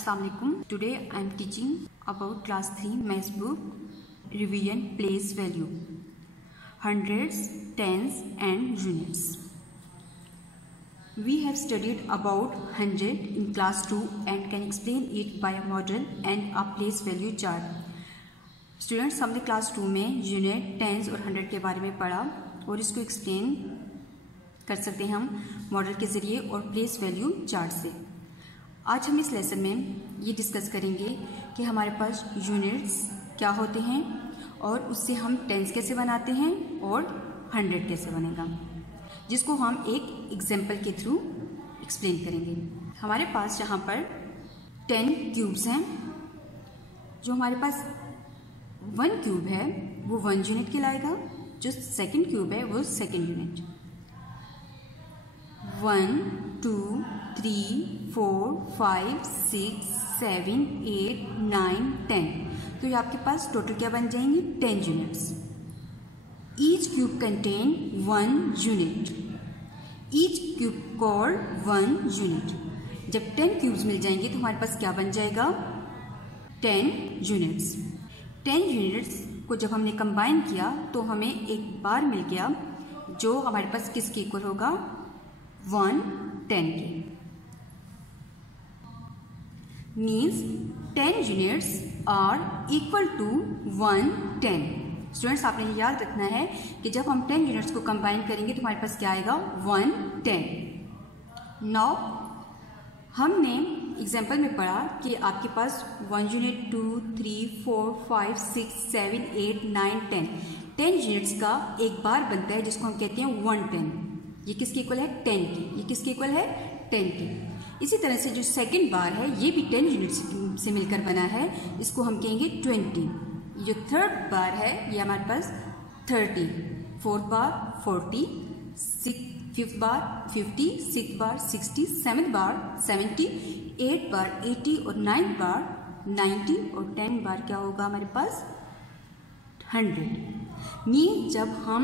Assalamualaikum. Today I am teaching about class 3 maths book revision place value, hundreds, tens and units. We have studied about 100 in class 2 and can explain it by a model and a place value chart. Students, हमने class 2 में unit, tense और 100 के बारे में पढ़ा और इसको explain कर सकते हैं हम मॉडल के ज़रिए और प्लेस वैल्यू चार्ट से। आज हम इस लेसन में ये डिस्कस करेंगे कि हमारे पास यूनिट्स क्या होते हैं और उससे हम टेंस कैसे बनाते हैं और 100 कैसे बनेगा, जिसको हम एक एग्जाम्पल के थ्रू एक्सप्लेन करेंगे। हमारे पास यहाँ पर 10 क्यूब्स हैं। जो हमारे पास 1 क्यूब है वो 1 यूनिट कहलाएगा, जो सेकंड क्यूब है वो सेकंड यूनिट। 1 2 3 4 5 6 7 8 9 10, तो ये आपके पास टोटल क्या बन जाएंगे 10 units. Each cube contain 1 unit, each cube called 1 unit. जब 10 क्यूब्स मिल जाएंगे तो हमारे पास क्या बन जाएगा 10 यूनिट्स। 10 यूनिट्स को जब हमने कंबाइन किया तो हमें एक बार मिल गया जो हमारे पास किसके इक्वल होगा 110 के। Means 10 units are equal to 110। Students, आपने याद रखना है कि जब हम 10 यूनिट्स को कंबाइन करेंगे तो हमारे पास क्या आएगा 110। नाउ हमने एग्जाम्पल में पढ़ा कि आपके पास 1 यूनिट 2 3 4 5 6 7 8 9 10 यूनिट्स का एक बार बनता है जिसको हम कहते हैं 110। ये किसके इक्वल है 10 के, ये किसके इक्वल है 10 के। इसी तरह से जो सेकंड बार है ये भी 10 यूनिट्स से मिलकर बना है, इसको हम कहेंगे 20। जो थर्ड बार है ये हमारे पास 30, फोर्थ बार 40, फिफ्थ बार 50, सिक्स्थ बार 60, सेवन्थ बार 70, 8 बार 80 और 9 बार 90 और 10 बार क्या होगा हमारे पास 100। मीन जब हम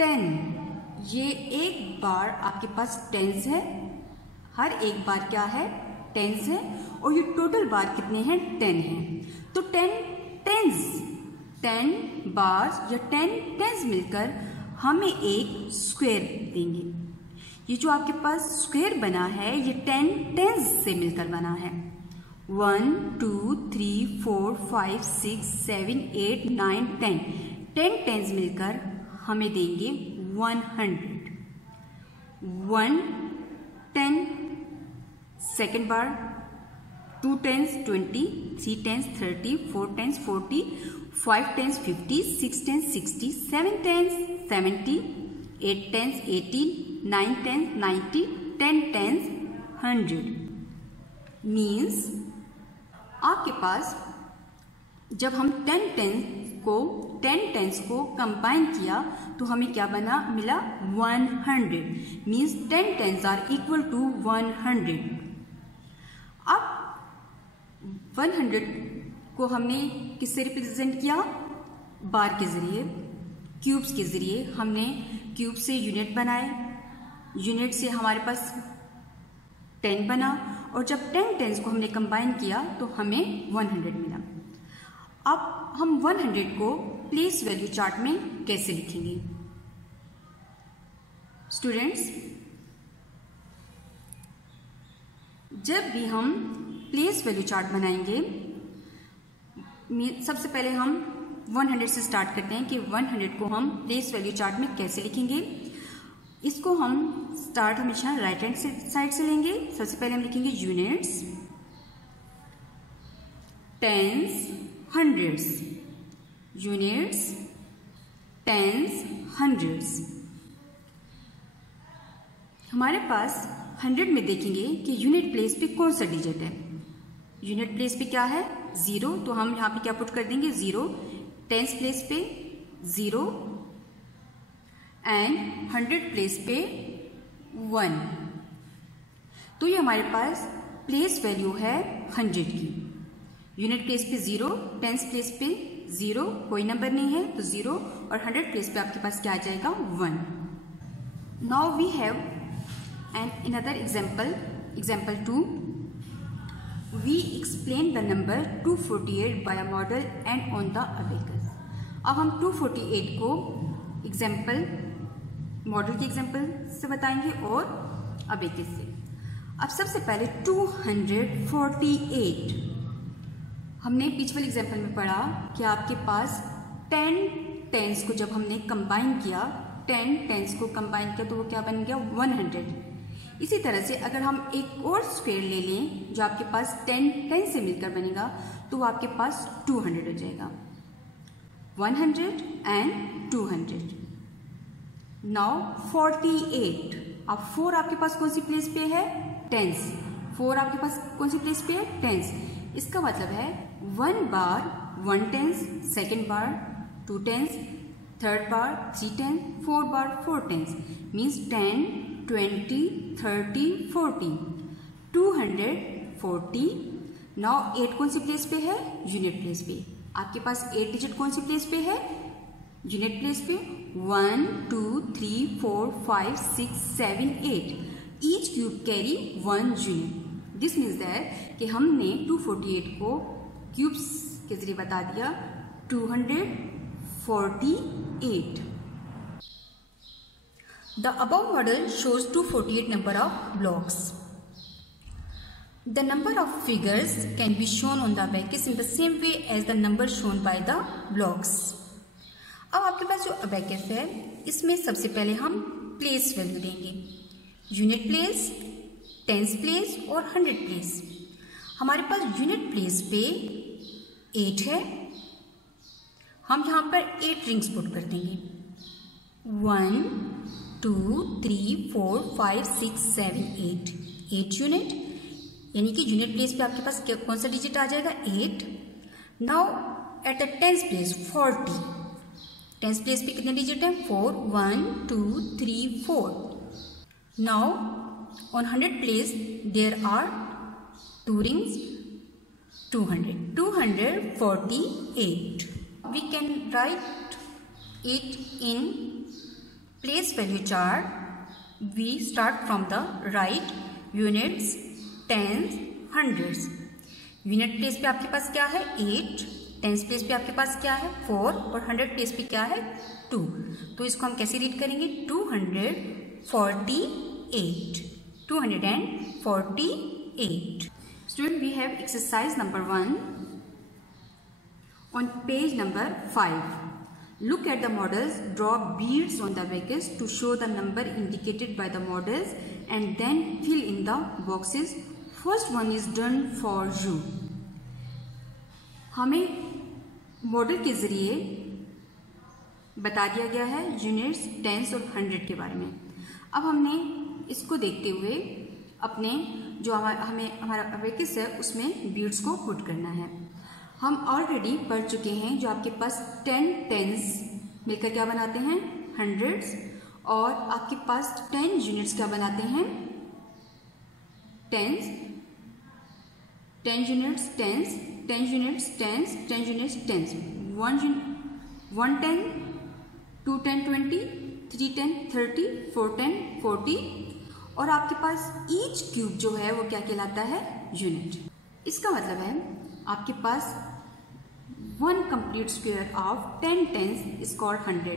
10, ये एक बार आपके पास टेंस है, हर एक बार क्या है टेंस है, और ये टोटल बार कितने हैं 10 हैं। तो 10 बार या 10 टेंस मिलकर हमें एक स्क्वायर देंगे। ये जो आपके पास स्क्वायर बना है ये 10 टेंस से मिलकर बना है। 1 2 3 4 5 6 7 8 9 10 टेंस मिलकर हमें देंगे 100। 110, सेकेंड बार 2 tens 20, 3 tens 30, 4 tens 40, 5 tens 50, 6 tens 60, 7 tens 70, 8 tens 80, 9 tens 90, 10 tens 100। Means आपके पास जब हम 10 टेंस को कंबाइन किया तो हमें क्या मिला 100। Means 10 tens are equal to 100। अब 100 को हमने किससे रिप्रेजेंट किया, बार के जरिए, क्यूब्स के जरिए। हमने क्यूब से यूनिट बनाए, यूनिट से हमारे पास 10 बना, और जब 10 टेंस को हमने कंबाइन किया तो हमें 100 मिला। अब हम 100 को प्लेस वैल्यू चार्ट में कैसे लिखेंगे। स्टूडेंट्स, जब भी हम प्लेस वैल्यू चार्ट बनाएंगे सबसे पहले हम 100 से स्टार्ट करते हैं कि 100 को हम प्लेस वैल्यू चार्ट में कैसे लिखेंगे। इसको हम स्टार्ट हमेशा राइट हैंड साइड से लेंगे। सबसे पहले हम लिखेंगे units, tens, hundreds, units, tens, hundreds. हमारे पास 100 में देखेंगे कि यूनिट प्लेस पे कौन सा डिजिट है। यूनिट प्लेस पे क्या है 0, तो हम यहाँ पे क्या पुट कर देंगे 0। टेंस प्लेस पे 0 एंड 100 प्लेस पे 1। तो ये हमारे पास प्लेस वैल्यू है 100 की। यूनिट प्लेस पे 0, टेंस प्लेस पे 0, कोई नंबर नहीं है तो 0, और 100 प्लेस पे आपके पास क्या आ जाएगा 1। Now we have an another example 2। We explain the number 248 by a model and on the abacus. अब हम 248 को एग्जाम्पल, मॉडल के एग्जाम्पल से बताएंगे और अबेकस से। अब सबसे पहले 248, हमने पिछले वाले एग्जाम्पल में पढ़ा कि आपके पास 10 टेंस को जब हमने कंबाइन किया, 10 टेंस को कंबाइन किया तो वो क्या बन गया 100। इसी तरह से अगर हम एक और स्क्वायर ले लें जो आपके पास 10 से मिलकर बनेगा तो वो आपके पास 200 हो जाएगा, 100 एंड 200। नाउ 48, अब 4 आपके पास कौन सी प्लेस पे है, टेंस। 4 आपके पास कौन सी प्लेस पे है, टेंस। इसका मतलब है 1 बार 1 टेंस, सेकेंड बार 2 टेंस, थर्ड बार 3 टेंस, 4 बार 4 टेंस, मीन्स 10, 20, 30, 40, 240। नाउ 8 कौन सी प्लेस पे है, यूनिट प्लेस पे। आपके पास 8 डिजिट कौन सी प्लेस पे है, यूनिट प्लेस पे। 1, 2, 3, 4, 5, 6, 7, 8। Each cube carry 1 unit. This means that कि हमने 248 को क्यूब्स के जरिए बता दिया 248। The above model shows 248 number of blocks. The number of figures can be shown on the abacus in the same way as the number shown by the blocks. अब आपके पास जो अबेकस है इसमें सबसे पहले हम प्लेस वैल्यू देंगे, unit place, tens place और 100 प्लेस। हमारे पास यूनिट प्लेस पे 8 है, हम यहाँ पर 8 रिंग्स पुट कर देंगे। 1, 2, 3, 4, 5, 6, 7, 8 यूनिट, यानी कि यूनिट प्लेस पे आपके पास कौन सा डिजिट आ जाएगा, 8। Now at the tens place 40, tens place पे कितने डिजिट हैं, 4, 1, 2, 3, 4। Now on 100 place there are 2 rings, 200, 248. We can write it in place value chart. We start from the right, units, tens, hundreds. Unit place पे आपके पास क्या है, 8, tens place पे आपके पास क्या है, 4 और 100 प्लेस पे क्या है, 2। तो इसको हम कैसे रीड करेंगे, 248, 248. Student, we have exercise number 1 on page number 5. Look at the models, draw beads on the abacus to show the number indicated by the models and then fill in the boxes. First one is done for you. हमें model के जरिए बता दिया गया है units, tense और 100 के बारे में। अब हमने इसको देखते हुए अपने जो हमारा अबेकस है उसमें बीड्स को पुट करना है। हम ऑलरेडी पढ़ चुके हैं जो आपके पास 10 टेंस मिलकर क्या बनाते हैं, हंड्रेड्स, और आपके पास 10 यूनिट्स क्या बनाते हैं, tens, 10 units tens, 10 units tens, 10 units tens, 1 10, 2 10, 20, 3 10, 30, 4 10, 40, और आपके पास ईच क्यूब जो है वो क्या कहलाता है, यूनिट। इसका मतलब है आपके पास 1 complete square of 10 tens is called 100।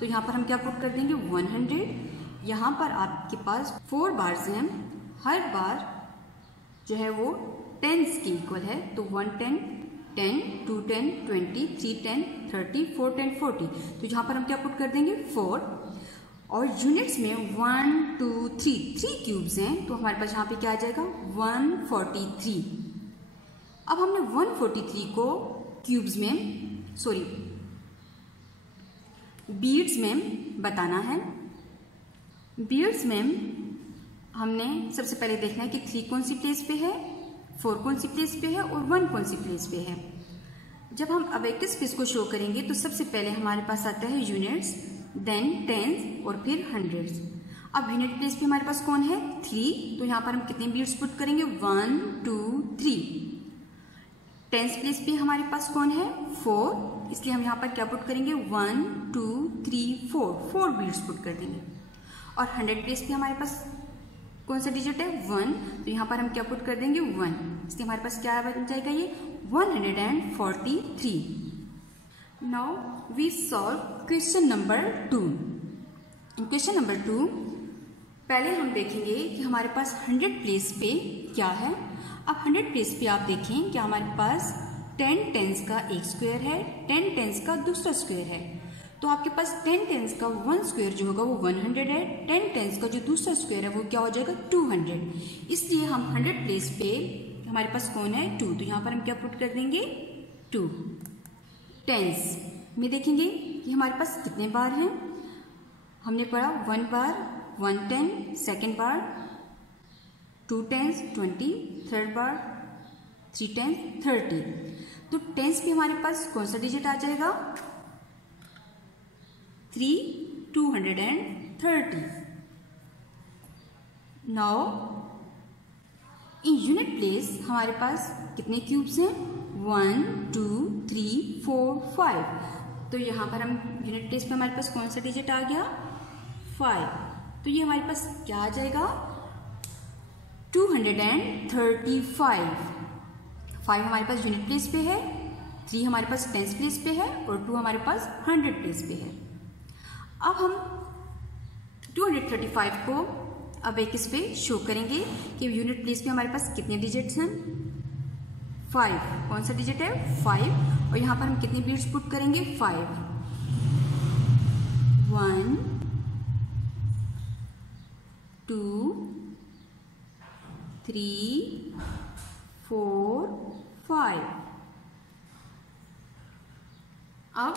तो यहाँ पर हम क्या पुट कर देंगे, 100। यहाँ पर आपके पास 4 बार्स हैं, हर बार जो है वो टेंस के इक्वल है। तो 1 10, 10, 2 10, 20, 3 10, 30, 4 10, 40। तो यहाँ पर हम क्या पुट कर देंगे, 4। और यूनिट्स में 1 2 3 क्यूब्स हैं, तो हमारे पास यहाँ पे क्या आ जाएगा, 143। अब हमने 143 को क्यूब्स में, सॉरी बीड्स में बताना है। बीड्स में हमने सबसे पहले देखना है कि 3 कौन सी प्लेस पे है, 4 कौन सी प्लेस पे है और 1 कौन सी प्लेस पे है। जब हम अबेकस पे इसको शो करेंगे तो सबसे पहले हमारे पास आता है यूनिट्स, देन टेंस और फिर हंड्रेड्स। अब यूनिट प्लेस पे हमारे पास कौन है, 3, तो यहाँ पर हम कितने बीड्स पुट करेंगे, 1 2 3। टेंस प्लेस पे हमारे पास कौन है, 4, इसलिए हम यहाँ पर क्या पुट करेंगे, 1 2 3 4 बीड्स पुट कर देंगे। और 100 प्लेस पे हमारे पास कौन सा डिजिट है 1, तो यहाँ पर हम क्या पुट कर देंगे 1, इसलिए हमारे पास क्या बन जाएगा ये 143। Now we solve question number 2। In question number 2 पहले हम देखेंगे कि हमारे पास 100 प्लेस पे क्या है। अब 100 प्लेस पे आप देखें कि हमारे पास 10 टेंस का एक स्क्वायर है, 10 टेंस का दूसरा स्क्वायर है। तो आपके पास 10 टेंस का 1 स्क्वायर जो होगा वो 100 है, 10 टेंस का जो दूसरा स्क्वायर है वो क्या हो जाएगा 200। इसलिए हम 100 प्लेस पे हमारे पास कौन है 2, तो यहाँ पर हम क्या पुट कर देंगे 2। टेंस में देखेंगे कि हमारे पास कितने बार हैं। हमने पढ़ा 1 बार 1 10, सेकेंड बार 2 टेंस 20, थर्ड बार 3 टेंस 30। तो टेंस पे हमारे पास कौन सा डिजिट आ जाएगा 3, 230। नाउ इन यूनिट प्लेस हमारे पास कितने क्यूब्स हैं 1 2 3 4 5। तो यहाँ पर हम यूनिट प्लेस पे हमारे पास कौन सा डिजिट आ गया 5। तो ये हमारे पास क्या आ जाएगा 235। 5 हमारे पास यूनिट प्लेस पे है, 3 हमारे पास टेंस प्लेस पे है और 2 हमारे पास 100 प्लेस पे है। अब हम 235 को अब एक इस पे शो करेंगे कि यूनिट प्लेस पे हमारे पास कितने डिजिट्स हैं 5। कौन सा डिजिट है 5 और यहाँ पर हम कितने बिट्स पुट करेंगे 5। 1 2 3 4 5। अब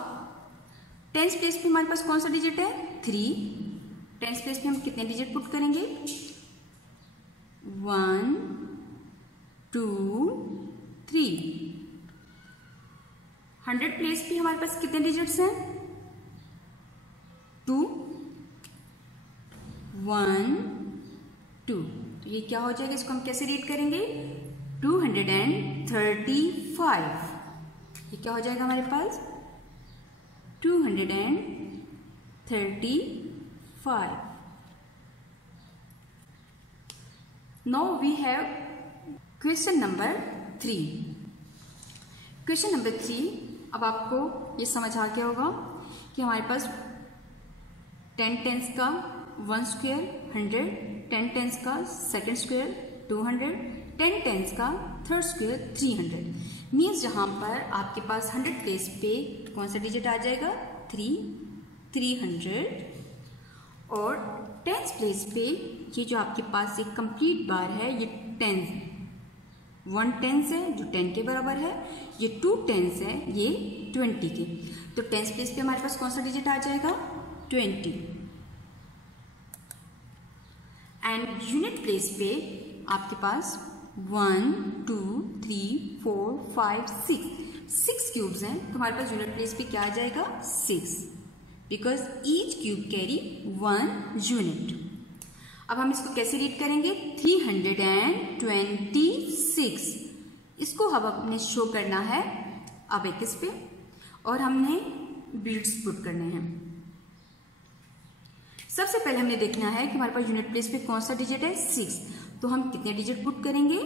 टेंस प्लेस पे हमारे पास कौन सा डिजिट है 3। टेंस प्लेस पे हम कितने डिजिट पुट करेंगे 1 2 3। 100 प्लेस पे हमारे पास कितने डिजिट्स हैं 2 1 2। तो ये क्या हो जाएगा, इसको हम कैसे रीड करेंगे 235। ये क्या हो जाएगा हमारे पास 235। Now we have question number 3। Question number 3 अब आपको ये समझ आ गया होगा कि हमारे पास 10 टेंस का 1 स्क्वायर 100, 10 टेंस का सेकेंड स्क्वायर 200, 10 टेंस का थर्ड स्क्वायर 300। मीन्स जहाँ पर आपके पास 100 प्लेस पे कौन सा डिजिट आ जाएगा 300 और टेंस प्लेस पे ये जो आपके पास एक कंप्लीट बार है ये 1 टेंस है जो 10 के बराबर है, ये 2 टेंस है ये 20 के। तो टेंस प्लेस पे हमारे पास कौन सा डिजिट आ जाएगा 20। एंड यूनिट प्लेस पे आपके पास 1 2 3 4 5 6 क्यूब्स हैं। तो हमारे पास यूनिट प्लेस पे क्या आ जाएगा 6, because each cube carry 1 unit. अब हम इसको कैसे रीड करेंगे 326। इसको हम अपने शो करना है अब एक इस पे और हमने बीट्स पुट करने हैं। सबसे पहले हमने देखना है कि हमारे पास यूनिट प्लेस पे कौन सा डिजिट है 6। तो हम कितने डिजिट पुट करेंगे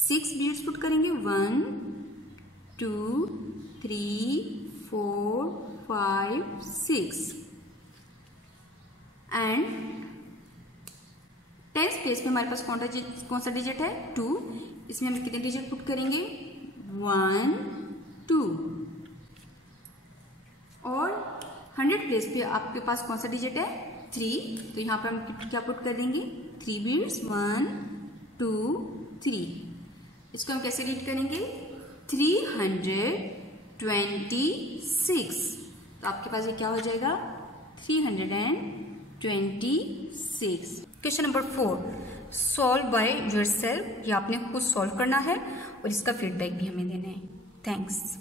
6 बीट्स पुट करेंगे 1 2 3 4 5 6 एंड टेंस प्लेस पे हमारे पास कौन सा डिजिट है 2। इसमें हम कितने डिजिट पुट करेंगे 1 2 और 100 प्लेस पे आपके पास कौन सा डिजिट है 3। तो यहाँ पर हम क्या पुट कर देंगे 3 बीट्स 1 2 3। इसको हम कैसे रीड करेंगे 326। तो आपके पास ये क्या हो जाएगा 326। Question number 4 solve by yourself. ये आपने खुद सॉल्व करना है और इसका फीडबैक भी हमें देना है। थैंक्स।